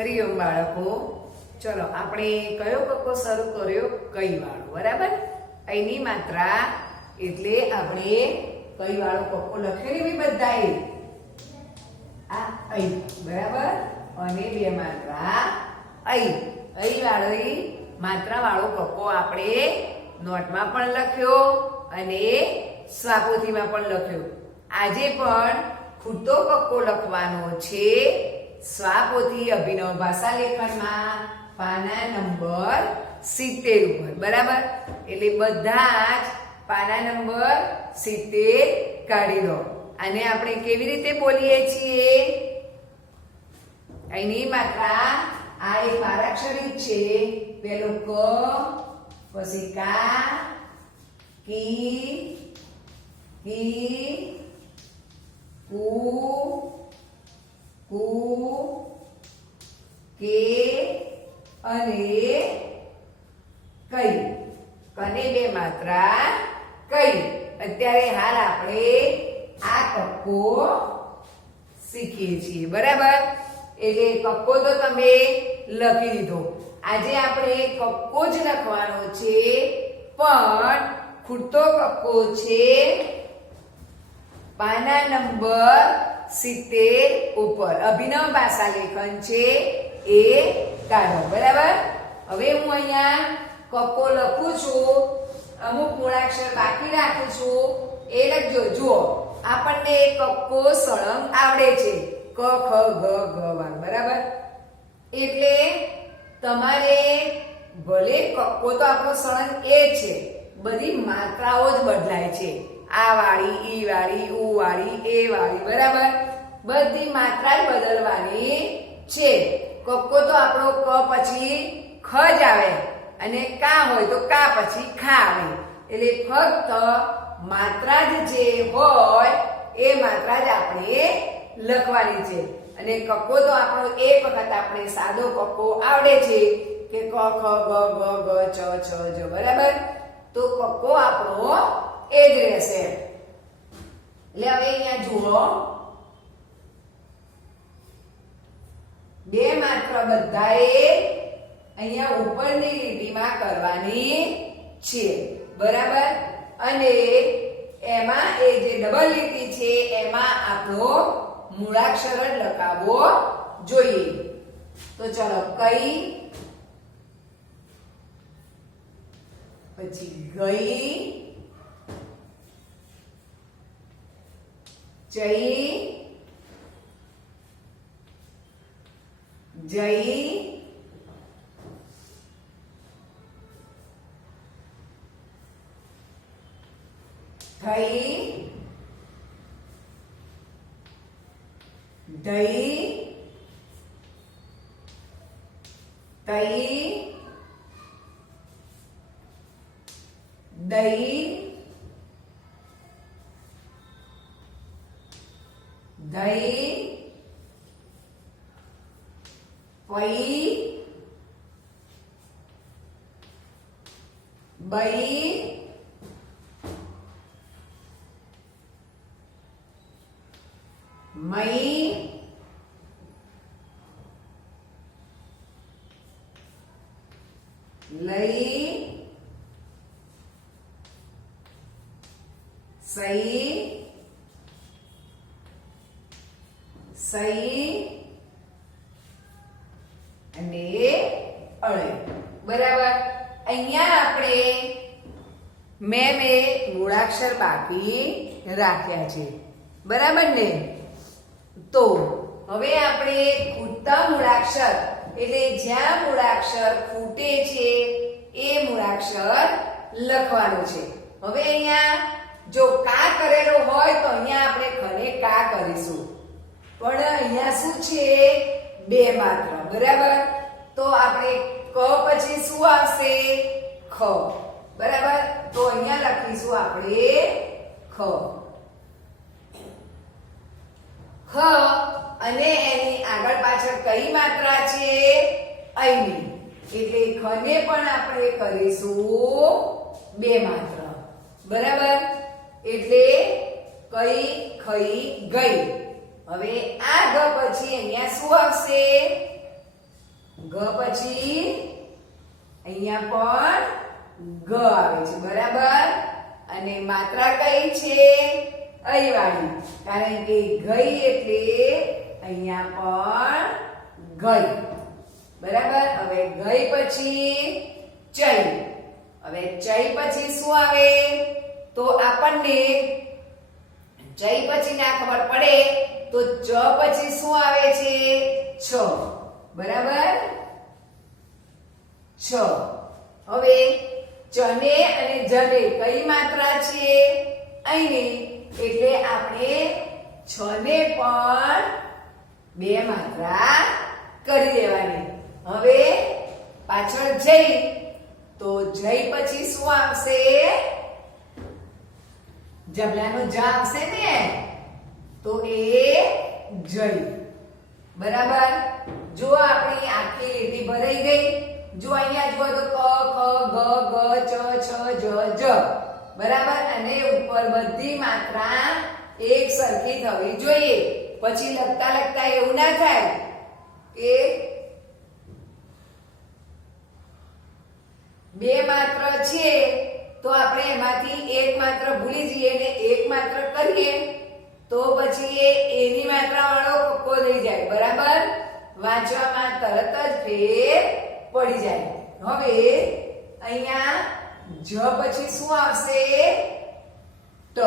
હરિઓમ બાળકો, ચલો આપણે કયો કક્કો શરૂ કર્યો? કઈ વાળો. બરાબર. અહીંની માત્રા એટલે આપણે કઈ વાળો કક્કો લખેલી બી બધાએ આ અહીં. બરાબર. અને બે માત્રા અહીં. અહીં વાળો માત્રા વાળો કક્કો આપણે નોટમાં પણ લખ્યો અને સ્વાપોથીમાં પણ લખ્યો. આજે પણ ખૂટતો કક્કો લખવાનો છે સ્વાપોથી અભિનવ ભાષા લેખનમાં પાના નંબર 70 ઉપર. બરાબર. એટલે બધા જ પાના નંબર 70 કાઢી દો. આને આપણે કેવી રીતે બોલીએ છીએ? અહીંની માત્રા આ એક બારાક્ષરી છે. પેલો ક, પછી કા, કી, કી, કુ, કુ, કે અને કઈ. કને બે માત્રા કઈ. અત્યારે હાલ આપણે આ કક્કો શીખીએ છીએ. બરાબર. એટલે કક્કો તો તમે લખી દીધો. આજે આપણે કક્કો જ લખવાનો છે, પણ ખૂટતો કક્કો છે પાના નંબર 70 ઉપર. અભિનવ ભાષા લેખન છે એ કાઢો. બરાબર. હવે હું અહીંયા કક્કો લખું છું, અમુક મૂળાક્ષર બાકી રાખું છું, એ લખજો. જુઓ, આપણને કક્કો સળંગ આવડે છે, ક ખ ગ ઘ વાર. બરાબર. એટલે તમારે ભલે કક્કો તો આપણો સળંગ એ છે, બધી માત્રાઓ જ બદલાય છે. આ વાળી, ઈ વાળી, ઉ વાળી, એ વાળી. બરાબર. બધી માત્રા જ બદલવાની છે. કક્કો તો આપણો ક પછી ખ જ આવે અને કા હોય તો કા પછી ખા આવે. એટલે ફક્ત માત્રા જ જે હોય એ માત્રા જ આપણે લખવાની છે. અને કક્કો તો આપણો એક વખત આપણે સાદો કક્કો આવડે છે કે ક ખ ગ ગ ગ ચ છ જ. બરાબર. તો કક્કો આપણો એ જ રહેશે. એટલે હવે અહીંયા જુઓ, બે માત્રા બધાએ અહીંયા ઉપરની લીટીમાં કરવાની છે. બરાબર. અને એમાં એ જે ડબલ લીટી છે એમાં આપણો મૂળાક્ષર જ લખાવવો જોઈએ. તો ચલો, કઈ, પછી ગઈ, જઈ, જઈ, થઈ, દઈ, તઈ, દઈ, દઈ, પઈ, બઈ, મઈ, લઈ, સઈ, સઈ અને અળે. બરાબર. અહીંયા આપણે મેં મૂળાક્ષર બાકી રાખ્યા છે. બરાબર ને? તો હવે આપણે ખૂટતા મૂળાક્ષર એટલે જ્યાં મૂળાક્ષર ખૂટે છે એ મૂળાક્ષર લખવાનું છે. હવે અહીંયા જો કા કરેલો હોય તો અહીંયા આપણે ખને કા કરીશું, પણ અહીંયા શું છે? બે માત્રા. બરાબર. તો આપણે ક પછી શું આવશે? ખ. બરાબર. તો અહીંયા લખીશું આપણે ખ. ખ અને એની આગળ પાછળ કઈ માત્રા છે? અહીંની. એટલે ખને પણ આપણે કરીશું બે માત્રા. બરાબર. એટલે કઈ, ખઈ, ગઈ. હવે આ ગ પછી અહીંયા શું આવશે? ગ પછી અહીંયા પણ ગ આવે છે, બરાબર. અને માત્રા કઈ છે? અહીં વાળી, કારણ કે ગઈ એટલે અહીંયા પણ ગઈ, બરાબર. હવે ગઈ પછી ચઈ. હવે ચઈ પછી શું આવે? તો આપણને ચઈ પછી ના ખબર પડે તો ચ પછી શું આવે છે? છ, બરાબર. છ. હવે ચને અને જને કઈ માત્રા છે? અહીંની, એટલે આપણે છ ને પણ બે માત્રા કરી દેવાની. હવે પાછળ જઈ, તો જઈ પછી શું આવશે? જબલાનો જ આવશે ને, તો એ જઈ, બરાબર. જો આપણી આખી લીટી ભરાઈ ગઈ, જો અહીંયા જુઓ તો ક ખ ગ ગ ચ છ જ જ, બરાબર. અને ઉપર બધી માત્રા એક સરખી થવી જોઈએ. પછી લખતા લખતા એવું ના થાય કે બે માત્ર છે તો આપણે એમાંથી એક માત્ર ભૂલી જઈએ ને એક માત્ર કરીએ તો પછી એ એની માત્રા વાળો કક્કો થઈ જાય, બરાબર. વાંચવામાં તરત જ ફેર પડી જાય. હવે અહીંયા જ પછી શું આવશે? ટ.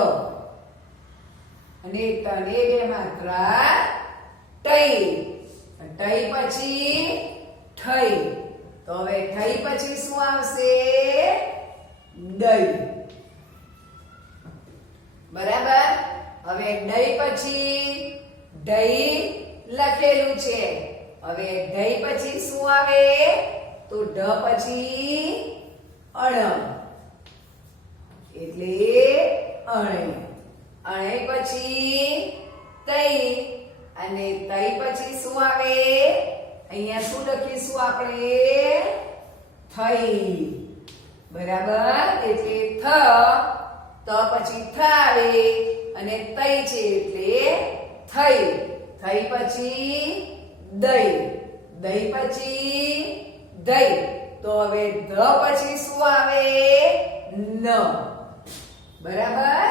અને તને બે માત્રા ટઈ. ટઈ પછી ઠઈ. તો હવે ઠઈ પછી શું આવશે? દઈ, બરાબર. હવે દઈ પછી દઈ લખેલું છે. હવે દઈ પછી શું આવે? તો ઢ પછી અણ, એટલે અણે. અણે પછી તઈ. અને તઈ પછી શું આવે? અહીંયા શું લખીશું આપણે? થઈ, બરાબર. એટલે થ. ત પછી થ આવે અને તઈ છે એટલે થઈ. થઈ પછી દઈ. દઈ પછી દઈ. તો હવે ધ પછી શું આવે? ન, બરાબર.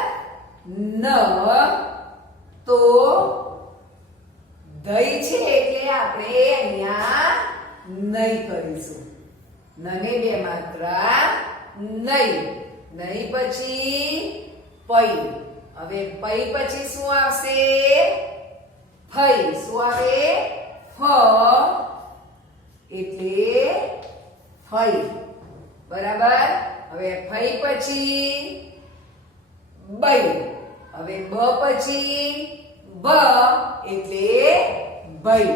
ન. તો દઈ છે એટલે આપણે અહીંયા નહીં કરીશું. નને બે માત્રા નહીં. નહીં પછી પઈ. હવે પઈ પછી શું આવશે? ફઈ. શું આવે? ફ, એટલે ફઈ, બરાબર. હવે ફઈ પછી બઈ. હવે બ પછી બ, એટલે ભઈ.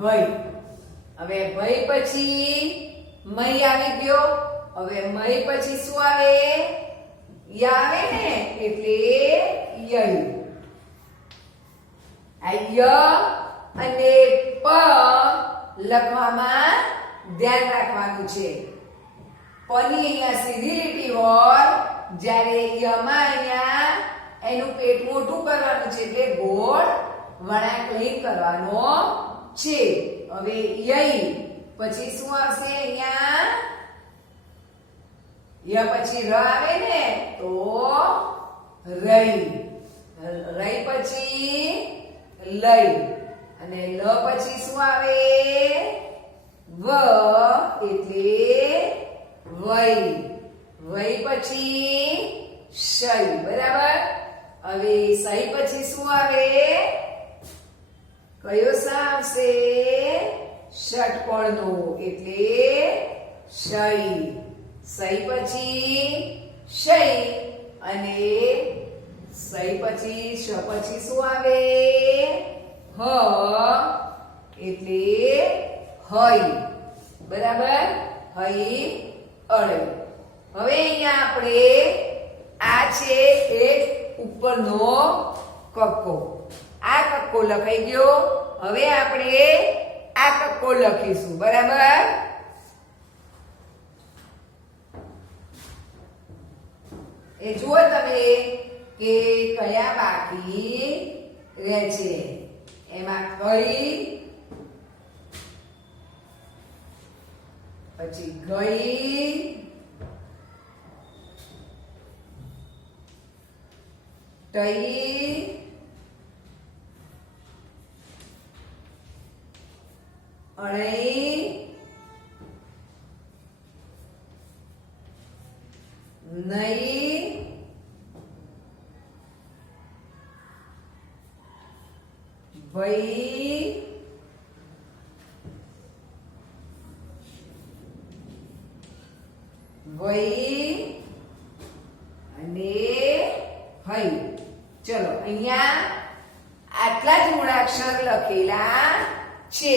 ભઈ. હવે ભઈ પછી મય આવી ગયો. હવે મય પછી શું આવે? ય આવે ને, એટલે યય. આ ય અને પ લખવામાં ધ્યાન રાખવાનું છે. પની અહીંયા સીધી લીટી હોય, જ્યારે યમાં અહીંયા એનું પેટ મોટું કરવાનું છે એટલે ગોળ વળાંક લઈ કરવાનો છે. હવે યઈ પછી શું આવશે? અહીંયા ય પછી ર આવે ને, તો રઈ. રઈ પછી લઈ. અને લ પછી શું આવે? વ, એટલે વઈ. વઈ પછી શઈ, બરાબર. હવે સઈ પછી શું આવે? કયો સ આવશે? ષટકોણનો, એટલે શઈ. સઈ પછી શઈ. અને સઈ પછી શ પછી શું આવે? હ, એટલે હઈ, બરાબર. હઈ અળે. હવે અહીંયા આપણે આ છે એક ઉપરનો કક્કો. આ કક્કો લખાઈ ગયો. હવે આપણે આ કક્કો લખીશું, બરાબર. એ જુઓ તમે કે કયા બાકી રહે છે. એમાં કઈ, પછી ગઈ, તઈ, અણઈ, નઈ, ભઈ, વઈ અને હઈ. ચલો અહીંયા આટલા જ મૂળાક્ષર લખેલા છે.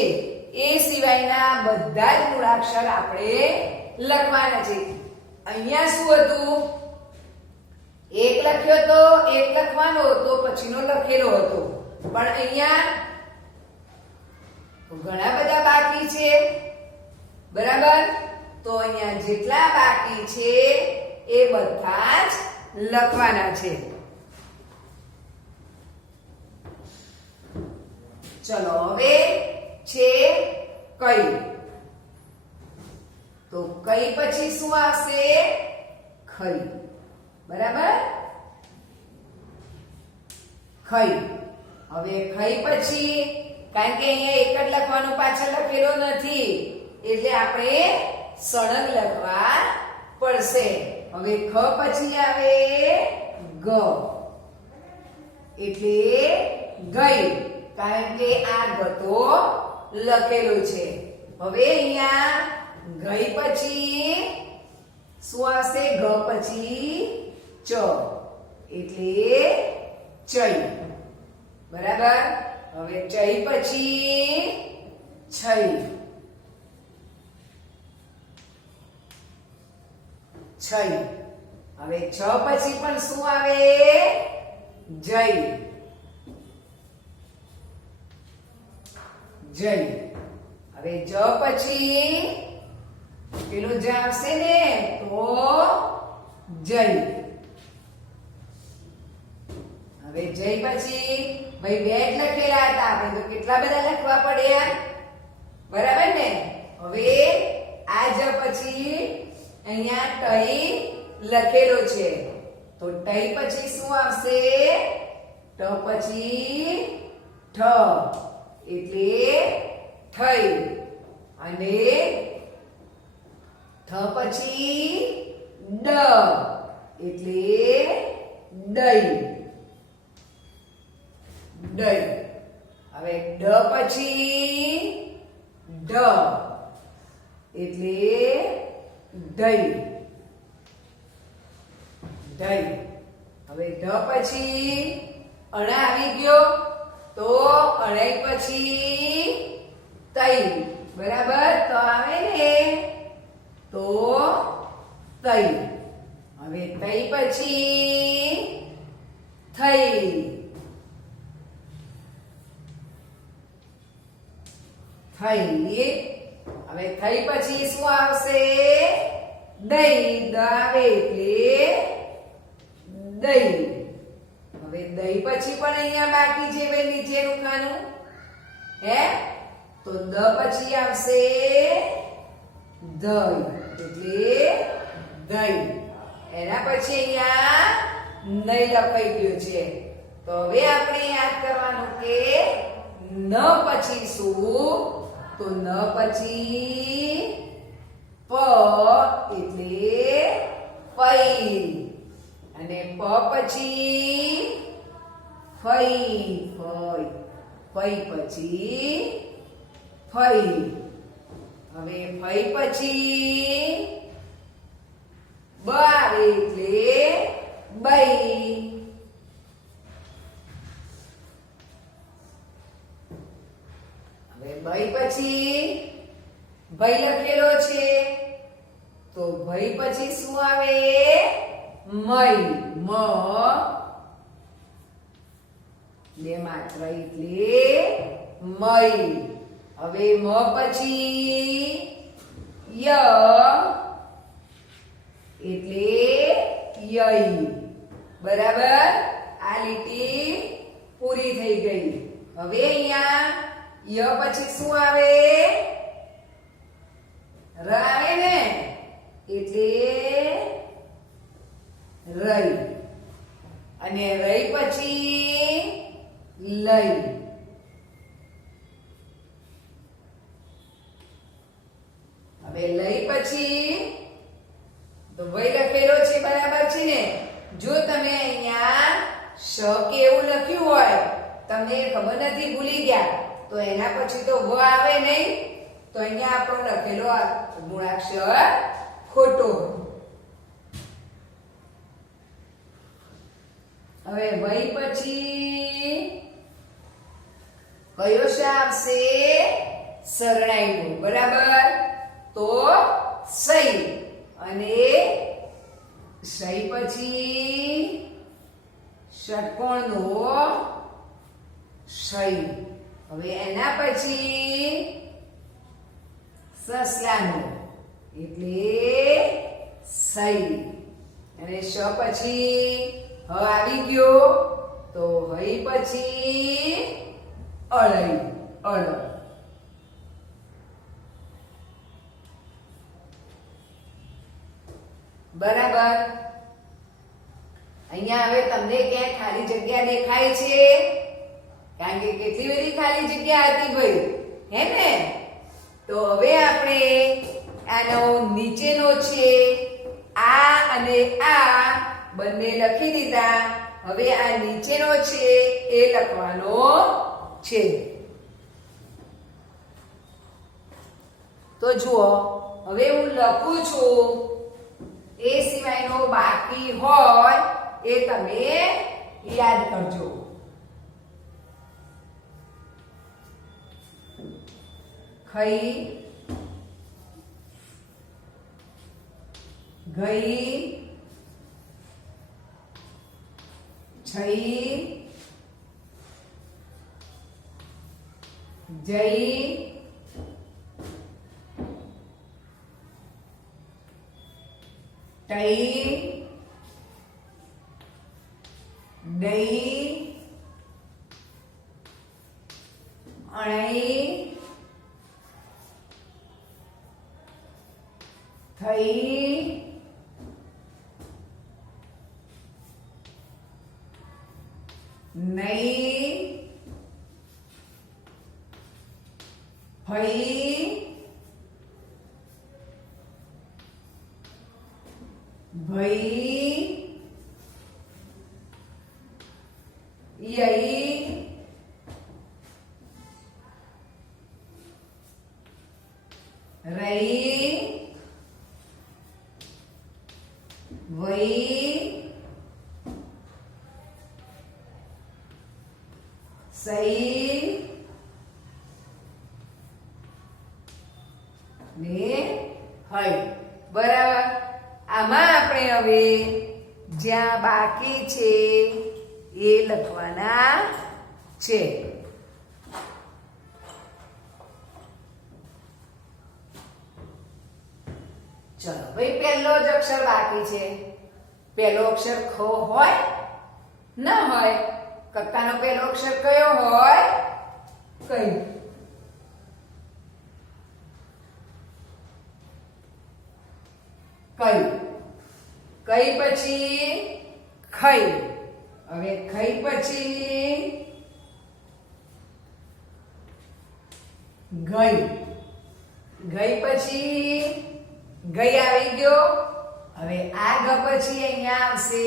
એ સિવાયના બધા જ મૂળાક્ષર આપણે લખવાના છે. અહીંયા શું હતું? એક લખ્યો તો એક લખવાનો હતો, પછીનો લખેલો હતો. પણ અહીંયા ઘણા બધા બાકી છે, બરાબર? તો અહીંયા જેટલા બાકી છે એ બધા જ લખવાના છે. ચલો હવે છે કઈ. તો કઈ પછી શું આવશે? ખઈ. બરાબર? ખઈ. હવે ખઈ પછી, કારણ કે અહીંયા એક જ લખવાનું પાછળ લખેલો નથી એટલે આપણે સળંગ લખવા પડશે. હવે ખ પછી આવે ગ એટલે ગઈ, કારણ કે આ ગતો લખેલું છે. હવે અહીંયા ગઈ પછી શું આવશે? ગ પછી ચ એટલે ચઈ. બરાબર? હવે ચઈ પછી છઈ. છઈ. હવે છ પછી પણ શું આવે? જઈ. જઈ. હવે જ પછી પેલું જ આવશે ને, તો જઈ. હવે જઈ પછી ભાઈ બે જ લખેલા હતા, આપણે તો કેટલા બધા લખવા પડ્યા, બરાબર ને? હવે આ જ પછી અહીંયા ટઈ લખેલો છે, તો ટઈ પછી શું આવશે? ટ પછી ઠ એટલે ઠઈ. અને ઠ પછી ડ એટલે દઈ. દઈ. હવે ડ પછી ઢ એટલે દઈ. દઈ. હવે ઢ પછી અણ આવી ગયો, તો અણાઈ પછી તઈ. બરાબર? તો આવે ને, તો તઈ. હવે તઈ પછી થઈ. થઈ. હવે થઈ પછી શું આવશે? દઈ. દ આવે એટલે દઈ. હવે દઈ પછી પણ અહીંયા બાકી છે ભાઈ નીચેનું ખાનું, હે? તો દ પછી આવશે દઈ એટલે દઈ. એના પછી અહીંયા નઈ લખાઈ ગયું છે. તો હવે આપણે યાદ કરવાનું કે ન પછી શું? તો ન પછી પ એટલે પઈ. અને પ પછી ફઈ. ફઈ. ફઈ પછી ફઈ. હવે ફઈ પછી બ આવે એટલે બઈ. હવે બઈ પછી ભઈ લખેલો છે, તો ભઈ પછી શું આવે? મઈ. મ બે માત્ર એટલે મઈ. હવે મ પછી ય એટલે યઈ. બરાબર? આ લીટી પૂરી થઈ ગઈ. હવે અહીંયા ય પછી શું આવે? ર આવે ને, એટલે રઈ. અને રઈ પછી લઈ. હવે લઈ પછી તો વય લખેલો છે, બરાબર છે ને? જો તમે અહીંયા શ કે એવું લખ્યું હોય, તમને ખબર નથી, ભૂલી ગયા, તો એના પછી તો વ આવે નહીં, તો અહીંયા આપણો લખેલો મૂળાક્ષર ખોટો. હવે વય પછી કયો શ આવશે? શરણાઈનો, બરાબર? તો સઈ. અને સઈ પછી ષટકોણનો સઈ. હવે એના પછી સસલાનો, એટલે સઈ. અને શ પછી હ આવી ગયો, તો હઈ પછી અળઈ, અળ. બરાબર? અહીંયા હવે તમને ક્યાંય ખાલી જગ્યા દેખાય છે? કારણ કે કેટલી બધી ખાલી જગ્યા હતી ભાઈ, હે ને? તો હવે આપણે આનો નીચેનો છે આ અને આ બંને લખી દીધા. હવે આ નીચેનો છે એ લખવાનો છે. તો જુઓ, હવે હું લખું છું, એ સિવાયનો બાકી હોય એ તમે યાદ કરજો. ખઈ, ગઈ, છઈ, જઈ, તઈ, દઈ, અણઈ, થઈ, નઈ, ફઈ, ભઈ, યઈ, રઈ, વઈ, સઈ ને હઈ. બરાબર? આમાં આપણે હવે જ્યાં બાકી છે એ લખવાના છે. ચલો ભાઈ, પહેલો જ અક્ષર બાકી છે. પહેલો અક્ષર ખ હોય? ન હોય. કક્કાનો પહેલો અક્ષર કયો હોય? કઈ. કઈ. કઈ પછી ખઈ. હવે ખઈ પછી ગઈ. ગઈ પછી ગઈ આવી ગયો. હવે આ ગ પછી અહીંયા આવશે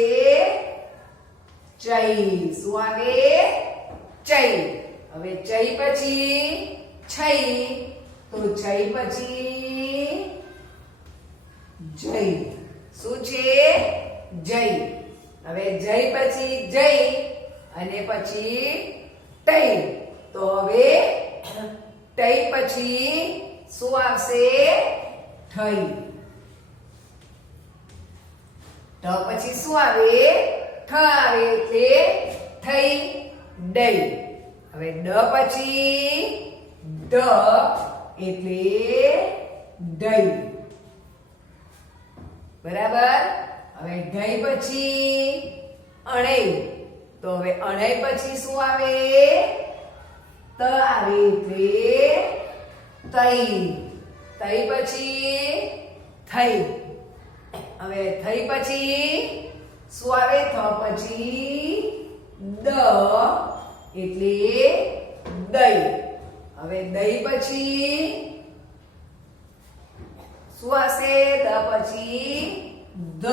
ચઈ. શું આવે? ચઈ. હવે ચઈ પછી છઈ, તો ચઈ પછી જય. શું છે? જય. હવે જય પછી જય અને પછી તઈ. તો હવે તઈ પછી શું આવશે? ઠઈ. ટ પછી શું આવે? ઠ આવે, એટલે થઈ, ડઈ. હવે ડ પછી ડ, એટલે ડઈ. બરાબર? હવે ઢઈ પછી અણઈ. તો હવે અણઈ પછી શું આવે? ત આવે એટલે તઈ. તઈ પછી થઈ. હવે થઈ પછી શું આવે? થ પછી દ એટલે દઈ. હવે દઈ પછી શું આવશે? દ પછી ધ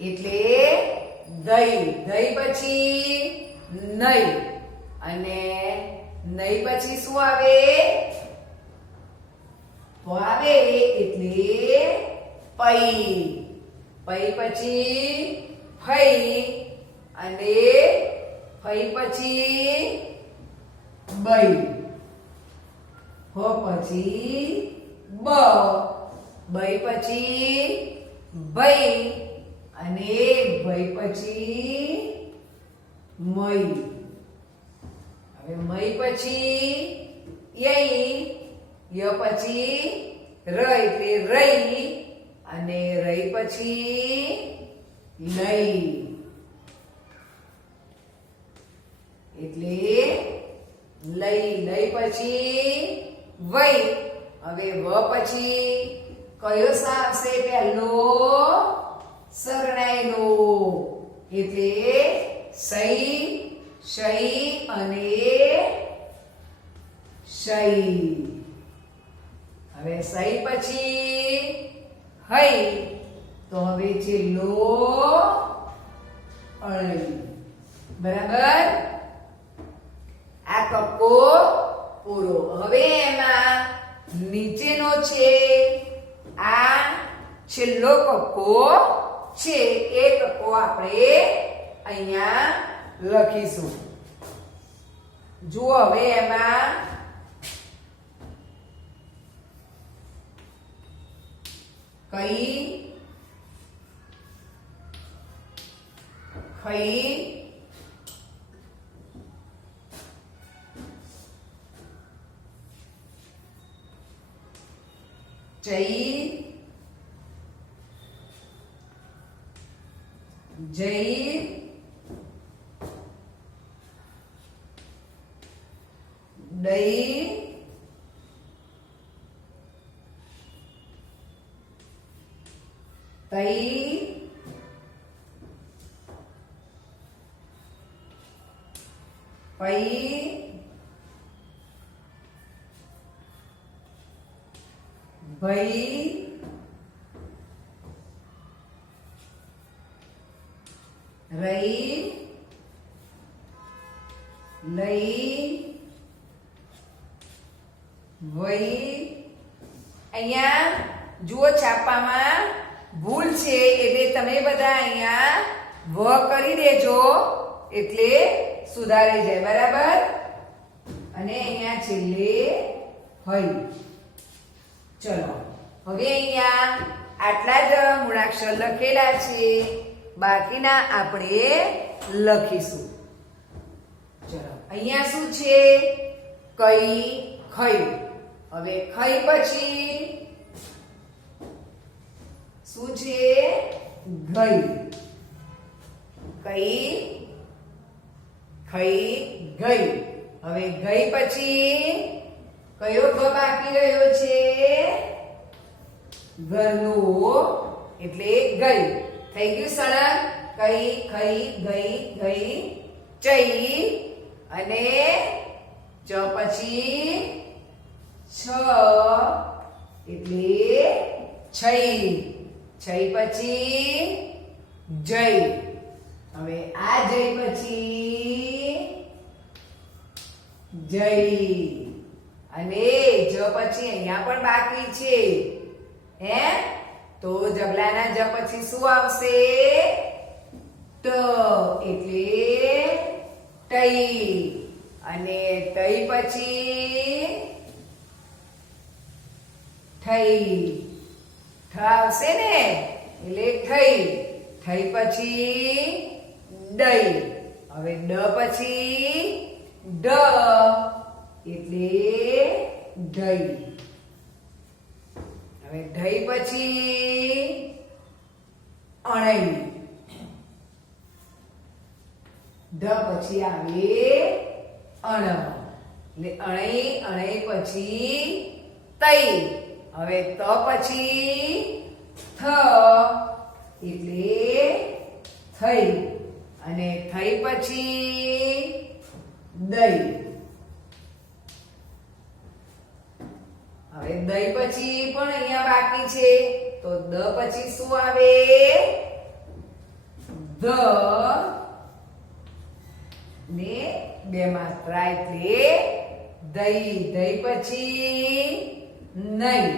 એટલે દઈ. દઈ પછી નઈ અને નઈ પછી શું આવે? તો આવે એટલે પઈ. પઈ પછી ફઈ અને ફઈ પછી બઈ. હ પછી બ. બઈ પછી ભઈ અને ભઈ પછી મઈ. હવે મઈ પછી યઈ. ય પછી ર એટલે રઈ અને રઈ પછી લઈ એટલે લઈ. લઈ પછી વઈ. હવે વ પછી કયો સ આવશે? પહેલો શરણાઈનો એટલે સઈ, શઈ અને શઈ. હવે સઈ પછી હઈ. તો હવે છેલ્લો અળઈ. બરાબર? આ કક્કો પૂરો. હવે એમાં નીચેનો છે આ છેલ્લો કક્કો છે એ કક્કો આપણે અહીંયા લખીશું. જુઓ હવે એમાં કઈ, ખઈ, ચઈ, જઈ, દઈ, તઈ, પઈ, ભઈ, રઈ, લઈ, વઈ. અહીંયા જુઓ છાપામાં ભૂલ છે એટલે તમે બધા અહીંયા વ કરી દેજો એટલે સુધારી જાય. બરાબર? અને અહીંયા છેલ્લે હઈ. ચલો હવે અહીંયા આટલા જ મૂળાક્ષર લખેલા છે, બાકીના આપણે લખીશું. ચલો અહીંયા શું છે? કઈ, ખઈ. હવે ખઈ પછી શું છે? ગઈ. કઈ, ખઈ, ગઈ. હવે ગઈ પછી કયો ગ બાકી રહ્યો છે? ઘરનો એટલે ગઈ. થઈ ગયું સળંગ. કઈ, ખઈ, ગઈ, ગઈ, ચઈ અને ચ પછી છ એટલે છઈ. છઈ પછી જઈ. હવે આ જઈ પછી જઈ અને જ પછી અહીંયા પણ બાકી છે. હે? તો જબલાના જ પછી શું આવશે? ટ એટલે ટઈ અને ટઈ પછી ઠઈ. ઠ આવશે ને એટલે ઠઈ. ઠઈ પછી ડઈ. હવે ડ પછી ડ એટલે ઢઈ. હવે ઢઈ પછી અણઈ. ઢ પછી આવે અણ, એટલે અણે અણે પછી તઈ. હવે ત પછી થ એટલે થઈ, અને થઈ પછી દઈ. હવે દઈ પછી પણ અહીંયા બાકી છે, તો દ પછી શું આવે? ધ ને બે માત્રા એટલે દઈ. દઈ પછી નઈ.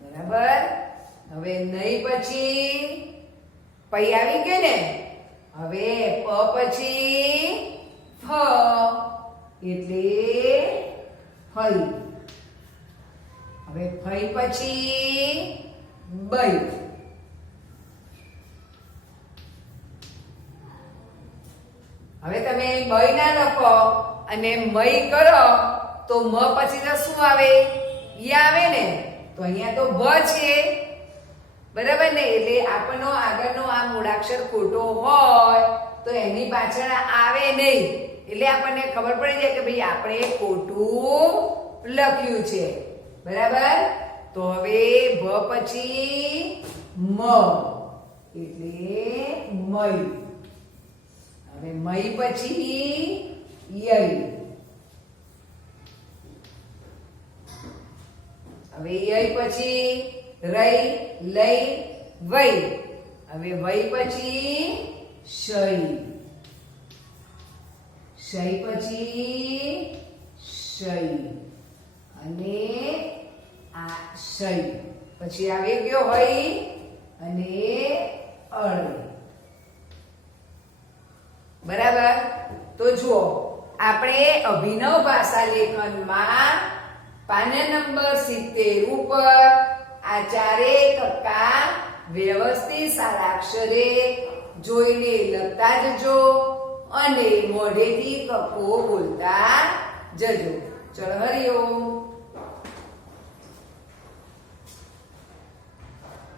બરાબર. હવે નઈ પછી પઈ આવી ગઈ ને. હવે પ પછી ફ એટલે ફઈ. હવે ફઈ પછી બઈ. હવે તમે બઈ ના લખો અને મય કરો તો મ પછી તો શું આવે? ઈ આવે ને. તો અહીંયા તો ભ છે, બરાબર ને. એટલે આપણનો આગળનો આ મૂળાક્ષર ખોટો હોય તો એની પાછળ આવે નહીં, એટલે આપણને ખબર પડી જાય કે ભાઈ આપણે ખોટું લખ્યું છે. બરાબર. તો હવે ભ પછી મ એટલે મય. હવે મય પછી યય. હવે યય પછી રઈ લઈ વઈ. હવે વઈ પછી શય. શય પછી શય અને આ શય પછી આવી ગયો હઈ અને અળ. બરાબર. તો જુઓ આપણે અભિનવ ભાષા લેખનમાં પાના નંબર 70 ઉપર આ ચારેય કક્કા વ્યવસ્થિત સારા અક્ષરે જોઈને લખતા જજો અને મોઢેથી કક્કો બોલતા જજો. ચલો હરિઓમ.